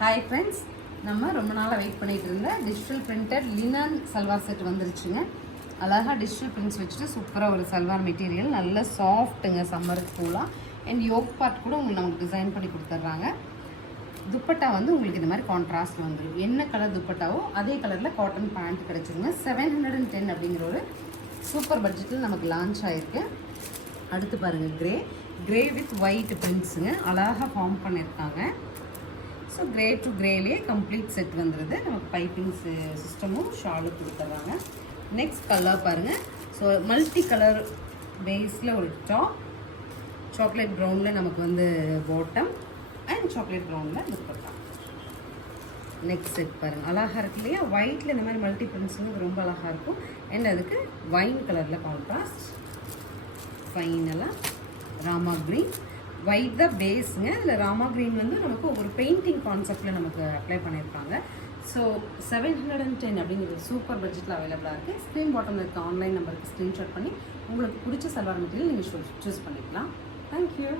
Hi friends, நம்ம ரொம்ப நாளாக வெயிட் பண்ணிகிட்டு இருந்த digital printed linen salwar set வந்துருச்சுங்க. அழகாக டிஜிட்டல் பிரிண்ட்ஸ் வச்சுட்டு சூப்பராக ஒரு சல்வார் மெட்டீரியல், நல்ல சாஃப்ட்டுங்க, சம்மருக்கு கூலாக. அண்ட் யோக் பார்ட் கூட உங்களுக்கு நமக்கு டிசைன் பண்ணி கொடுத்துட்றாங்க. துப்பட்டா வந்து உங்களுக்கு இந்த மாதிரி கான்ட்ராஸ்ட் வந்துடும். என்ன கலர் துப்பட்டாவோ அதே கலரில் காட்டன் பேண்ட் கிடச்சிருங்க. 710 அப்படிங்கிற ஒரு சூப்பர் பட்ஜெட்டில் நமக்கு லான்ச் ஆகிருக்கு. அடுத்து பாருங்கள், கிரே வித் ஒயிட் பிரிண்ட்ஸுங்க, அழகாக ஃபார்ம் பண்ணியிருக்காங்க. ஸோ கிரே டு கிரேலேயே கம்ப்ளீட் செட் வந்துடுது. நமக்கு பைப்பிங் சிஸ்டமும் ஷாலும் கொடுத்துட்றாங்க. நெக்ஸ்ட் கலர் பாருங்கள். ஸோ மல்டி கலர் பேஸில் ஒரு டாப், சாக்லேட் ப்ரௌனில் நமக்கு வந்து பாட்டம் அண்ட் சாக்லேட் ப்ரௌனில் துப்பட்டா. நெக்ஸ்ட் செட் பாருங்கள், அழகாக இருக்கு இல்லையா? ஒயிட்டில் இந்த மாதிரி மல்டி பிரிண்ட்ஸுங்க ரொம்ப அழகாக இருக்கும். அண்ட் அதுக்கு வைன் கலரில் கான்ட்ராஸ்ட். ஃபைனலாக ராமா க்ரீன், ஒயிட் தான் பேஸுங்க. இதில் ராமா க்ரீன் வந்து நமக்கு ஒரு பெயிண்டிங் கான்செப்டில் நமக்கு அப்ளை பண்ணியிருக்காங்க. ஸோ 710 அப்படிங்கிற சூப்பர் பட்ஜெட்டில் அவைலபிளாக இருக்குது. ஸ்க்ரீன் பாட்டமில் இருக்க ஆன்லைன் நம்பருக்கு ஸ்க்ரீன்ஷாட் பண்ணி உங்களுக்கு பிடிச்ச சல்வார் மெட்டீரியல் நீங்கள் சூஸ் பண்ணிக்கலாம். தேங்க்யூ.